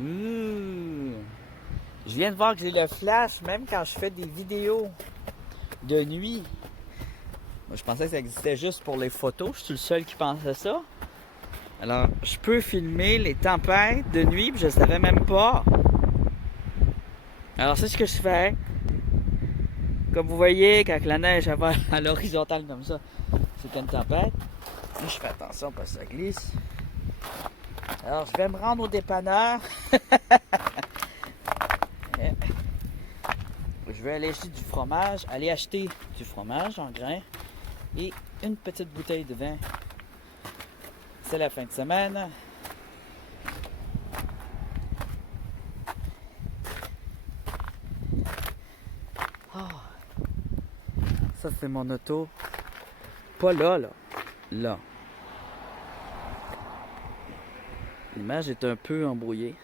Ouh. Je viens de voir que j'ai le flash, même quand je fais des vidéos de nuit. Moi, je pensais que ça existait juste pour les photos. Je suis le seul qui pensait ça. Alors, je peux filmer les tempêtes de nuit, puis je ne savais même pas. Alors, c'est ce que je fais. Comme vous voyez, quand la neige va à l'horizontale comme ça, c'est une tempête. Je fais attention parce que ça glisse. Alors, je vais me rendre au dépanneur. Je vais aller acheter du fromage, du fromage en grains et une petite bouteille de vin. C'est la fin de semaine. Oh. Ça, c'est mon auto. Pas là, là. Là. L'image est un peu embrouillée.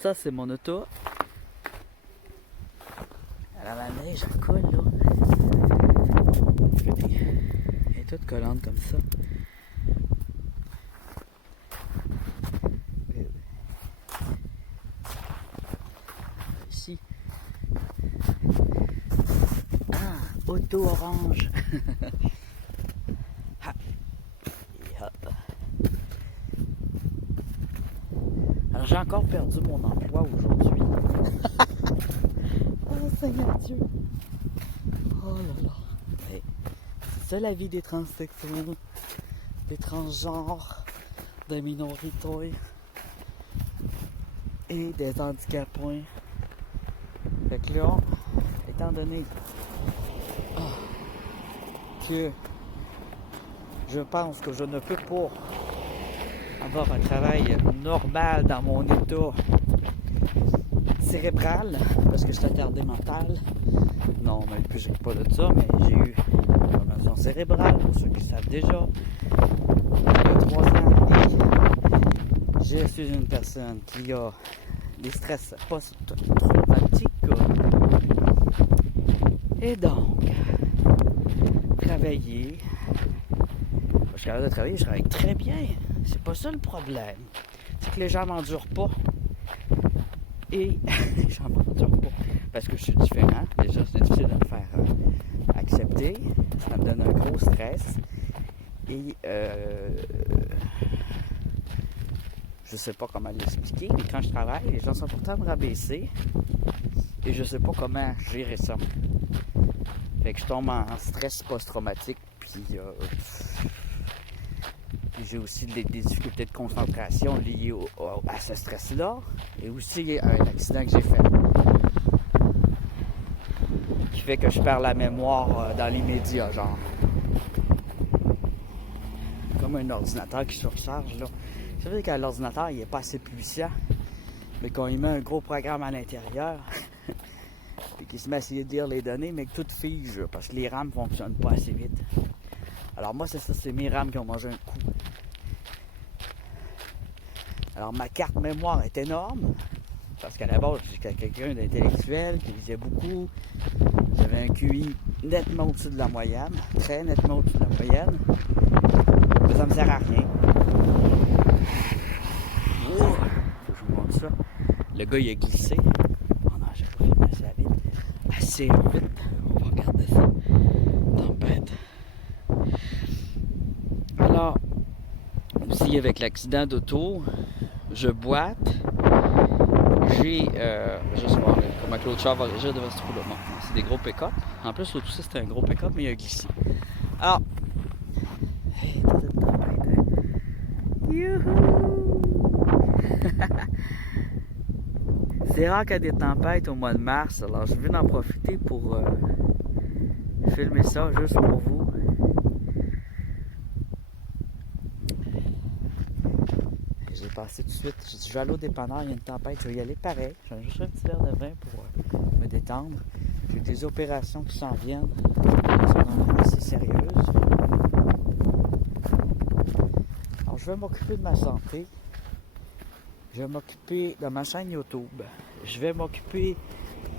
Ça, c'est mon auto. Alors, la neige, elle colle, là. Elle est toute collante comme ça. Ici. Ah, auto orange. Alors, j'ai encore perdu mon emploi aujourd'hui. Oh, Seigneur Dieu. Oh là là. Mais c'est ça la vie des transsexuels, des transgenres, des minorités et des handicapés. Fait que là, étant donné que je pense que je ne peux pas avoir un travail normal dans mon état cérébral, parce que je suis attardé mental. Non, mais puis je ne pas de ça, mais j'ai eu une formation cérébrale, pour ceux qui savent déjà. Il y a 3 ans, et je suis une personne qui a des stress post-traumatiques. Et donc, travailler. Je suis capable de travailler, je travaille très bien. C'est pas ça le problème. C'est que les gens m'endurent pas. Et les gens m'endurent pas. Parce que je suis différent. Déjà, c'est difficile de me faire accepter. Ça me donne un gros stress. Et je sais pas comment l'expliquer, mais quand je travaille, les gens sont pourtant me rabaisser. Et je sais pas comment gérer ça. Fait que je tombe en stress post-traumatique. Puis j'ai aussi des difficultés de concentration liées à ce stress-là. Et aussi un accident que j'ai fait. Qui fait que je perds la mémoire dans l'immédiat, genre. Comme un ordinateur qui surcharge, là. Ça veut dire que l'ordinateur, il n'est pas assez puissant. Mais quand il met un gros programme à l'intérieur, et qu'il se met à essayer de lire les données, mais que tout fige, parce que les RAM ne fonctionnent pas assez vite. Alors moi, c'est ça, c'est mes RAM qui ont mangé un coup. Alors ma carte mémoire est énorme, parce qu'à la base, j'étais quelqu'un d'intellectuel, qui lisait beaucoup. J'avais un QI nettement au-dessus de la moyenne, très nettement au-dessus de la moyenne. Mais ça me sert à rien. Oh, faut que je vous montre ça. Le gars, il a glissé. Oh non, j'ai pas filmé assez vite. On va regarder ça. Tempête. Alors, aussi avec l'accident d'auto, je boite. J'ai, je sais pas comment Claude Char va réagir devant ce trou-là. Bon, c'est des gros pick-up. En plus, tout ça, c'était un gros pick-up, mais il a glissé. Alors, hey, toute une tempête. Youhou! C'est rare qu'il y a des tempêtes au mois de mars, alors je viens d'en profiter pour filmer ça juste pour vous. J'ai passé tout de suite, j'ai dit je vais aller au dépanneur, il y a une tempête, je vais y aller pareil. J'ai juste un petit verre de vin pour me détendre. J'ai des opérations qui s'en viennent, qui sont assez sérieuses. Alors je vais m'occuper de ma santé. Je vais m'occuper de ma chaîne YouTube. Je vais m'occuper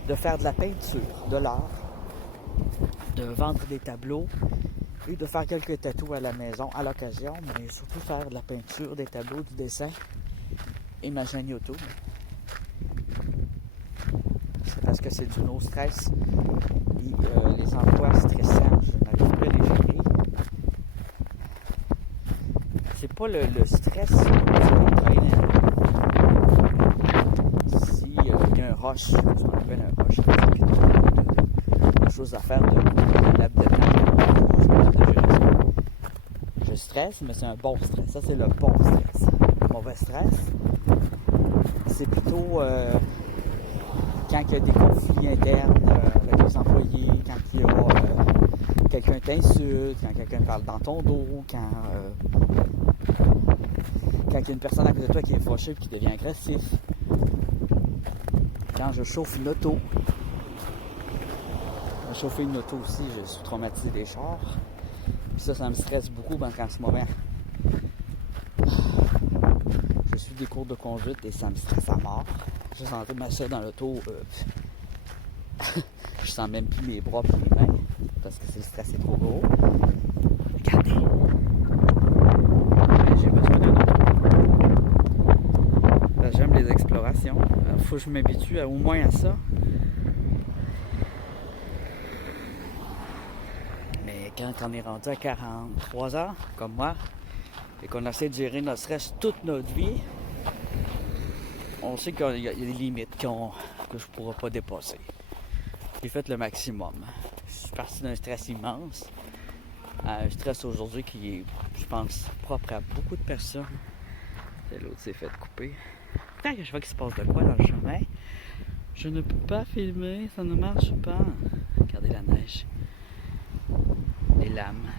de faire de la peinture, de l'art, de vendre des tableaux et de faire quelques tatous à la maison à l'occasion, mais surtout faire de la peinture, des tableaux, du dessin et ma chaîne YouTube. parce que c'est du no stress. Et les emplois stressants, je n'arrive pas à les gérer. C'est pas le stress qui va travailler si il y a un rush, ce qu'on appelle un rush, de choses à faire, de je stresse, mais c'est un bon stress. Ça, c'est le bon stress. Le mauvais stress, c'est plutôt quand il y a des conflits internes avec les employés, quand il y a quelqu'un t'insulte, quand quelqu'un parle dans ton dos, quand il y a une personne à côté de toi qui est fâchée et qui devient agressif, quand je chauffe une auto. Chauffer une auto aussi, je suis traumatisé des chars. Puis ça me stresse beaucoup parce qu'en ce moment, je suis des cours de conduite et ça me stresse à mort. Je suis en train de m'asseoir dans l'auto, je sens même plus mes bras et mes mains parce que le stress est trop gros. Regardez! J'ai besoin d'un auto. J'aime les explorations. Il faut que je m'habitue au moins à ça. Quand on est rendu à 43 ans, comme moi, et qu'on essaie de gérer notre stress toute notre vie, on sait qu'il y a des limites que je ne pourrai pas dépasser. J'ai fait le maximum. Je suis parti d'un stress immense, un stress aujourd'hui qui est, je pense, propre à beaucoup de personnes. Et l'autre s'est fait couper. Tant que je vois qu'il se passe de quoi dans le chemin, je ne peux pas filmer, ça ne marche pas. Regardez la neige. Des lames.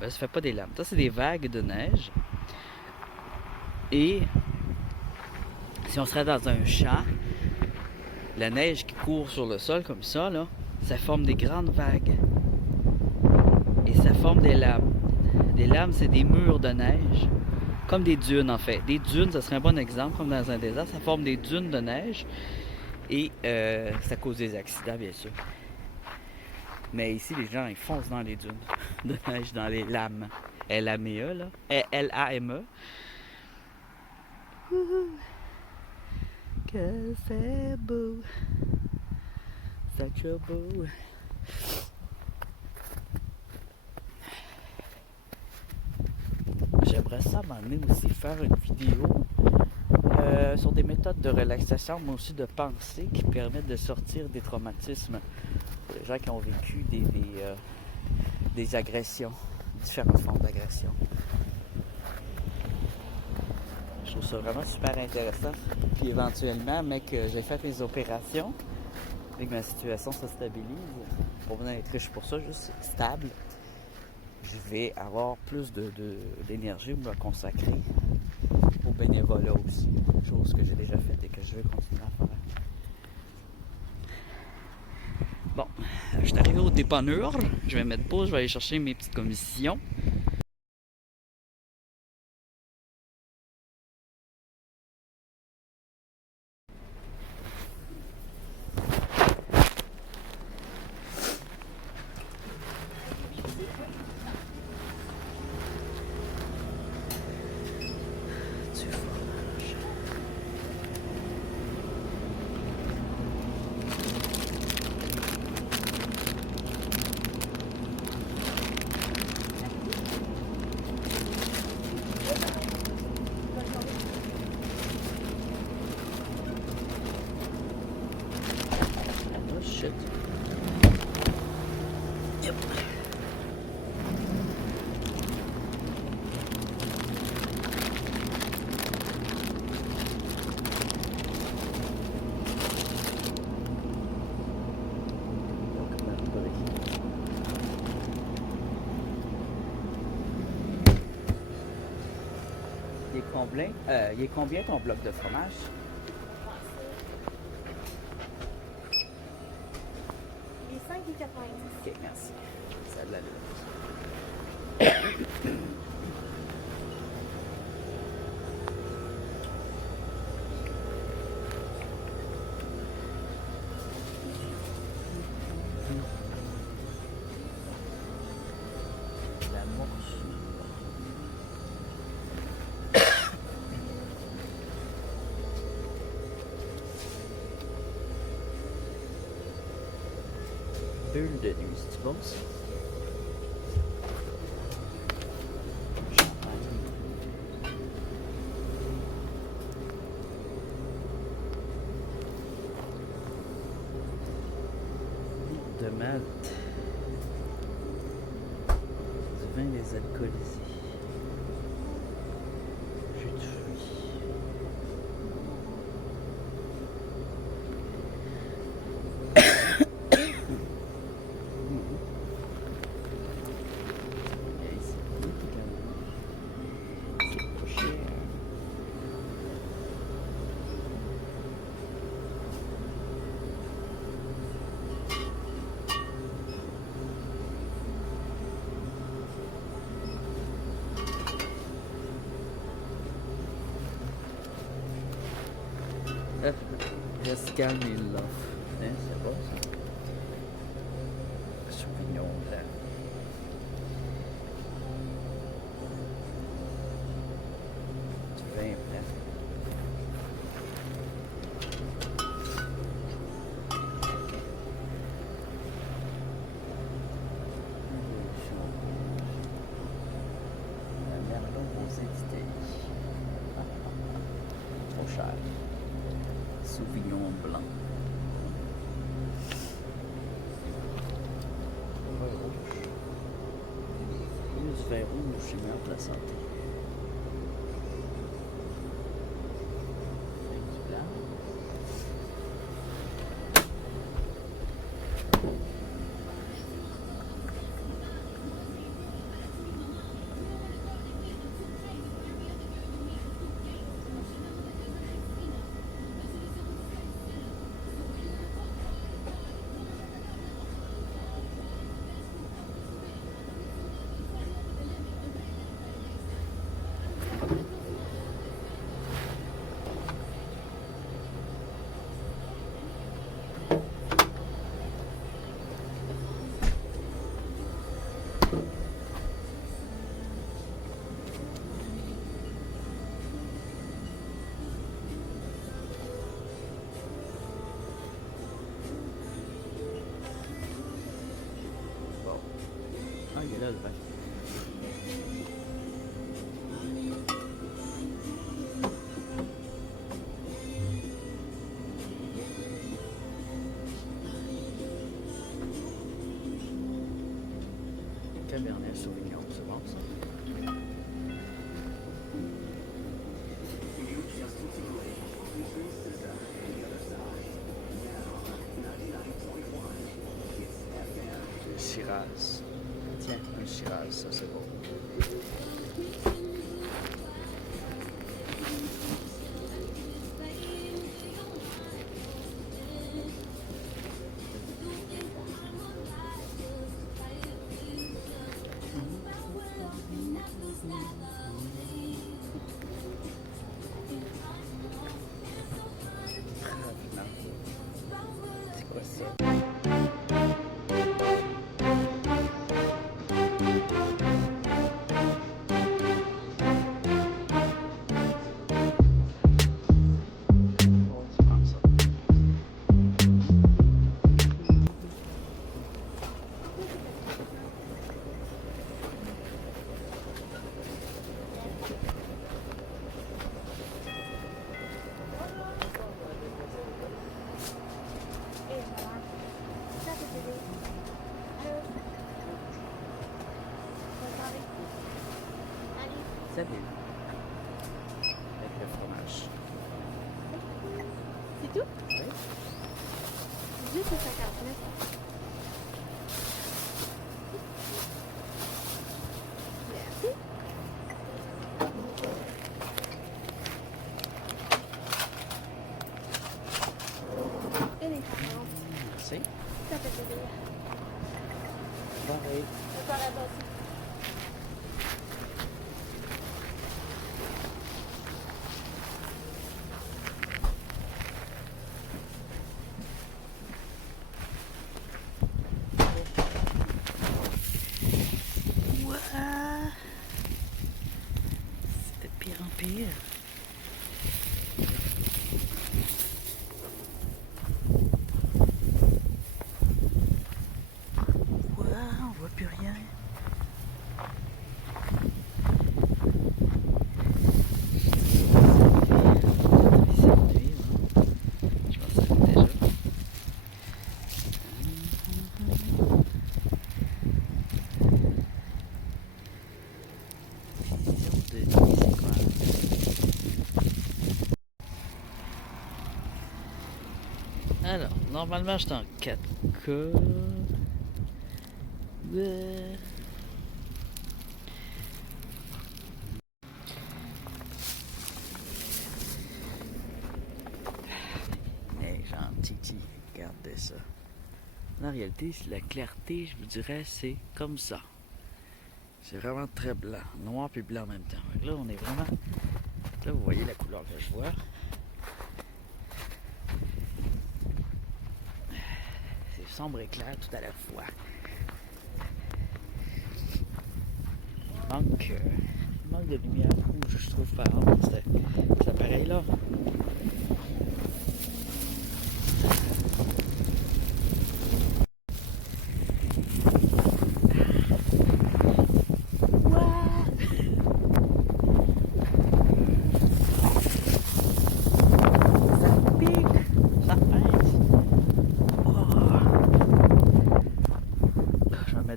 Ben, ça fait pas des lames. Ça, c'est des vagues de neige. Et si on serait dans un champ, la neige qui court sur le sol comme ça, là, ça forme des grandes vagues. Et ça forme des lames. Des lames, c'est des murs de neige. Comme des dunes, en fait. Des dunes, ça serait un bon exemple, comme dans un désert. Ça forme des dunes de neige. Et ça cause des accidents, bien sûr. Mais ici, les gens, ils foncent dans les dunes de neige, dans les lames. L-A-M-E, là. L-A-M-E. Que c'est beau. Such a beau. J'aimerais ça m'amener aussi faire une vidéo sur des méthodes de relaxation, mais aussi de pensée qui permettent de sortir des traumatismes. Pour les gens qui ont vécu des agressions, différentes formes d'agression. Je trouve ça vraiment super intéressant. Puis éventuellement, mec, j'ai fait mes opérations et que ma situation se stabilise. Pour venir être riche pour ça, juste stable, je vais avoir plus d'énergie pour me consacrer au bénévolat aussi. Chose que j'ai déjà faite et que je vais continuer à faire. Bon, je suis arrivé au dépanneur. Je vais mettre pause, je vais aller chercher mes petites commissions. Shit. Yep. Il est combien ton bloc de fromage? Les 5,90. Ok, merci. Ça a de l'allure. La morsure. bulle de nuit, c'est bon ça? De malt. Du vin désalcoolisé. Jus de fruits. Et c'est bien quand même. C'est pas cher. Reste calme et love. Hein, c'est bon ça? Sauvignon blanc. Du vin blanc. Un merlot rosé d'Italie. Trop cher. Sauvignon blanc. Vin rouge. Du vin rouge, c'est meilleur pour la santé. Avec du blanc. Ah, il est là le vin. Cabernet Sauvignon, c'est bon ça? Shiraz. Tiens, un Shiraz, ça c'est beau. C'est quoi ça? Salut. Avec le fromage. C'est tout? Oui. Juste 59. Merci. Et les 40. Merci. Ça fait plaisir. Pareil. C'est pas la base. C'était pire en pire. Normalement, je suis en 4K. Mais gentil, regardez ça. En réalité, la clarté, je vous dirais, c'est comme ça. C'est vraiment très blanc, noir puis blanc en même temps. Donc là, on est vraiment... Là, vous voyez la couleur que je vois. C'est sombre et clair tout à la fois. Il manque de lumière rouge, je trouve, par exemple, cet appareil-là.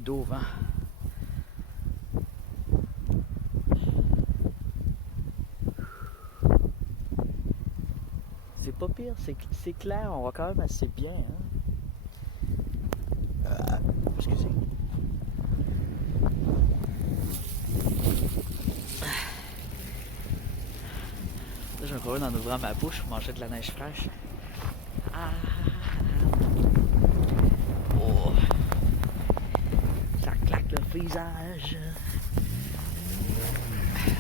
D'eau au vent. C'est pas pire, c'est clair, on va quand même assez bien. Hein? Excusez. Là, j'ai un problème en ouvrant ma bouche pour manger de la neige fraîche. Ah. Oh. Ça claque le paysage.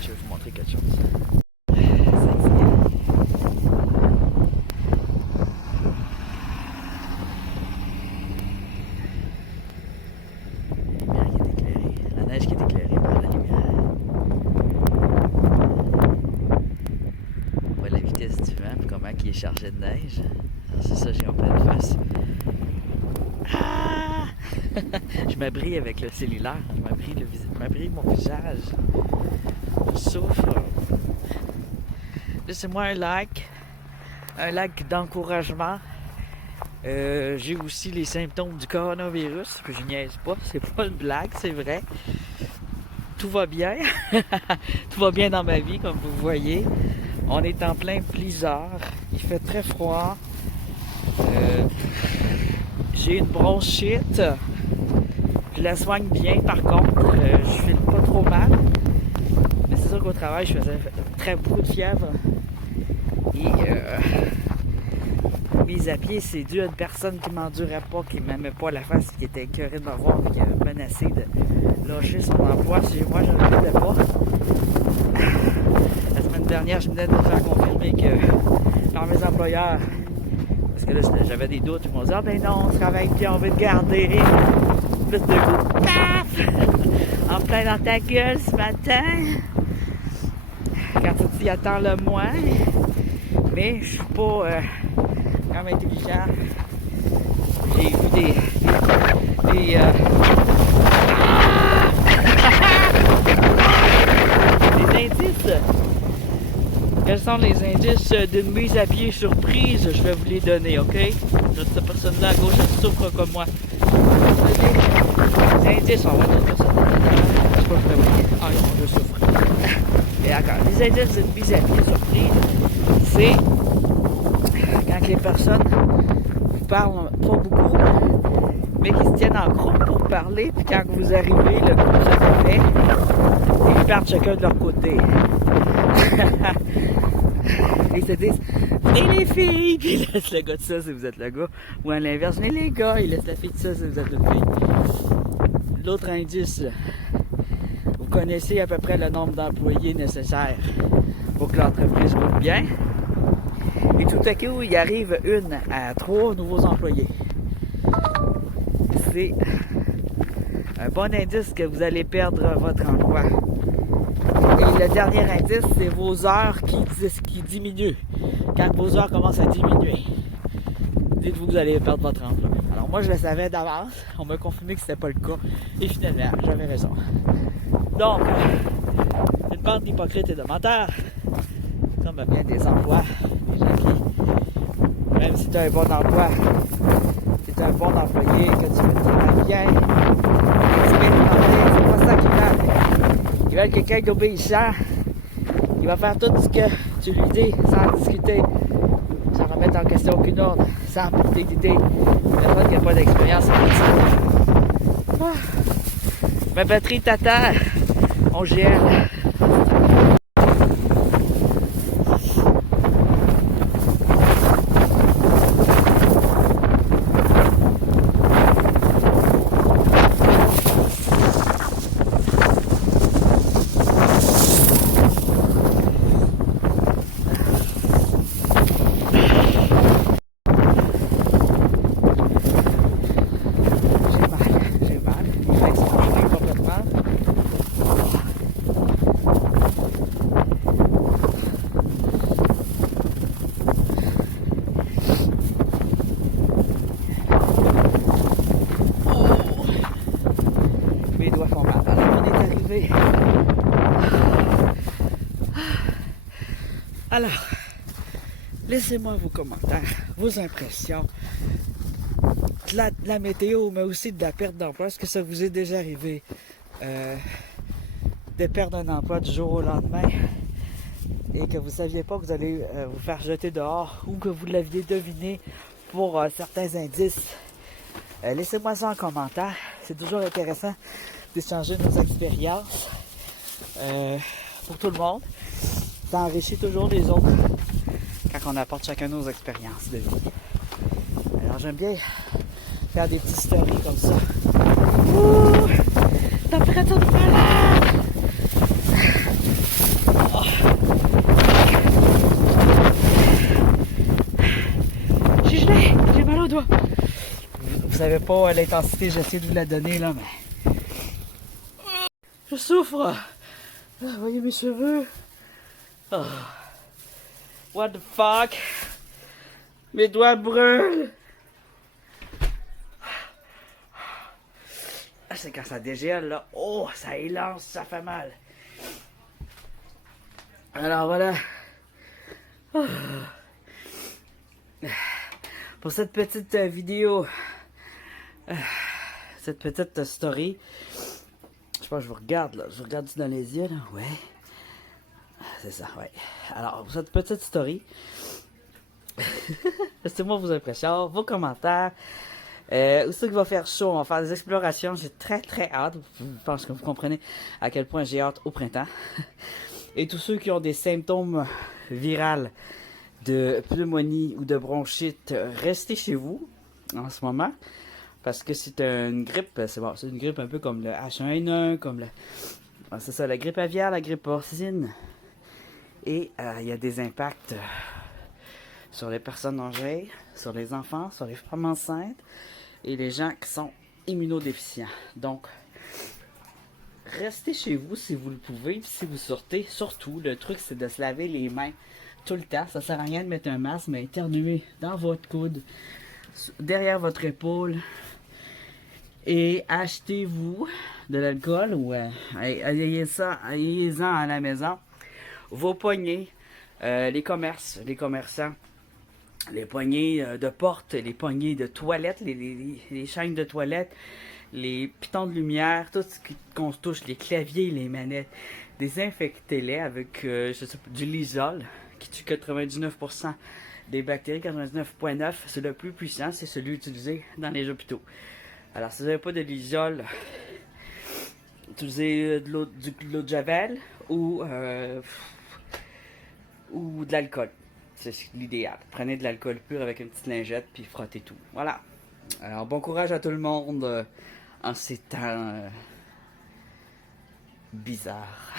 Je vais vous montrer quelque chose. La neige qui est éclairée par la lumière. On voit la vitesse du vent et comment il est chargé de neige. C'est ça, j'ai en pleine face. Ah! Je m'abris avec le cellulaire, je m'abris mon visage. Je souffre. Laissez-moi un like d'encouragement. J'ai aussi les symptômes du coronavirus, puis je niaise pas, c'est pas une blague, c'est vrai. Tout va bien. Tout va bien dans ma vie, comme vous voyez. On est en plein blizzard, il fait très froid. J'ai une bronchite. Je la soigne bien par contre. Je file pas trop mal. Mais c'est sûr qu'au travail, je faisais très beaucoup de fièvre. Et mise à pied, c'est dû à une personne qui m'endurait pas, qui m'aimait pas la face, qui était écœurée de me voir et qui avait menacé de lâcher son emploi si moi je ne l'aidais pas. La semaine dernière, je venais de me faire confirmer que par mes employeurs, parce que là j'avais des doutes, ils m'ont dit « Ah ben non, on travaille bien, on veut te garder. » Plus de coups, paf! En plein dans ta gueule ce matin. Quand tu t'y attends le moins. Mais je suis pas comme intelligent. J'ai vu des indices. Quels sont les indices d'une mise à pied surprise? Je vais vous les donner, ok? Cette personne-là à gauche, elle souffre comme moi. Les indices, on va dire que ça. Je sais pas, je vais vous dire. Ah non, je souffre. Et d'accord. Les indices d'une mise à pied surprise, c'est quand les personnes vous parlent pas beaucoup, mais qui se tiennent en groupe pour parler, puis quand vous arrivez, le groupe se fait, ils partent chacun de leur côté. Ils se disent « Venez les filles! » Puis ils laissent le gars de ça si vous êtes le gars. Ou à l'inverse, « Venez les gars! » Ils laissent la fille de ça si vous êtes une fille. L'autre indice, vous connaissez à peu près le nombre d'employés nécessaires pour que l'entreprise roule bien. Et tout à coup, il arrive 1 à 3 nouveaux employés. C'est un bon indice que vous allez perdre votre emploi. Et le dernier indice, c'est vos heures qui diminuent. Quand vos heures commencent à diminuer, dites-vous que vous allez perdre votre emploi. Alors moi, je le savais d'avance. On m'a confirmé que c'était pas le cas. Et finalement, j'avais raison. Donc, une bande d'hypocrites et de menteurs, comme bien des emplois, des gens qui, même si tu as un bon emploi, si tu es un bon employé, que tu fais le travail bien, tu viens de demander, c'est pas ça qu'ils veulent. Ils veulent quelqu'un d'obéissant, qui va faire tout ce que tu lui dis sans discuter, sans remettre en question aucune ordre, sans petite idée. Personne qui n'a pas d'expérience en ça. Ma batterie est à terre. On gèle. J'ai mal. Il va exploser complètement. Mes doigts font mal. Alors, on est arrivé. Alors, laissez-moi vos commentaires, vos impressions de la météo, mais aussi de la perte d'emploi. Est-ce que ça vous est déjà arrivé de perdre un emploi du jour au lendemain et que vous ne saviez pas que vous allez vous faire jeter dehors ou que vous l'aviez deviné pour certains indices? Laissez-moi ça en commentaire. C'est toujours intéressant d'échanger nos expériences pour tout le monde. Ça enrichit toujours les autres quand on apporte chacun nos expériences de vie. Alors j'aime bien faire des petites stories comme ça. Ouh! Température de malade! Oh. J'ai gelé! J'ai mal aux doigts! Vous savez pas l'intensité, j'essaie de vous la donner là, mais... Je souffre! Ah, voyez mes cheveux! Oh. What the fuck? Mes doigts brûlent! Ah, c'est quand ça dégèle là. Oh, ça élance, ça fait mal. Alors voilà. Oh. Pour cette petite vidéo, cette petite story, je pense que je vous regarde là. Je vous regarde dans les yeux là. Ouais. C'est ça, ouais. Alors, pour cette petite story, laissez-moi vos impressions, vos commentaires. Où c'est qu'il va faire chaud, on va faire des explorations. J'ai très hâte. Je pense que vous comprenez à quel point j'ai hâte au printemps. Et tous ceux qui ont des symptômes viraux de pneumonie ou de bronchite, restez chez vous en ce moment. Parce que c'est une grippe, c'est bon, c'est une grippe un peu comme le H1N1, comme le... C'est ça, la grippe aviaire, la grippe porcine. Et il y a des impacts sur les personnes âgées, sur les enfants, sur les femmes enceintes et les gens qui sont immunodéficients. Donc, restez chez vous si vous le pouvez. Si vous sortez, surtout, le truc c'est de se laver les mains tout le temps. Ça sert à rien de mettre un masque, mais éternuer dans votre coude, derrière votre épaule. Et achetez-vous de l'alcool ou ayez-en à la maison. Vos poignées, les commerces, les commerçants, les poignées de porte, les poignées de toilettes, les chaînes de toilettes, les pitons de lumière, tout ce qu'on se touche, les claviers, les manettes, désinfectez-les avec je sais pas, du Lysol qui tue 99% des bactéries, 99,9%. C'est le plus puissant, c'est celui utilisé dans les hôpitaux. Alors si vous n'avez pas de Lysol, utilisez de l'eau de Javel ou de l'alcool. C'est l'idéal. Prenez de l'alcool pur avec une petite lingette puis frottez tout. Voilà. Alors bon courage à tout le monde en ces temps bizarres.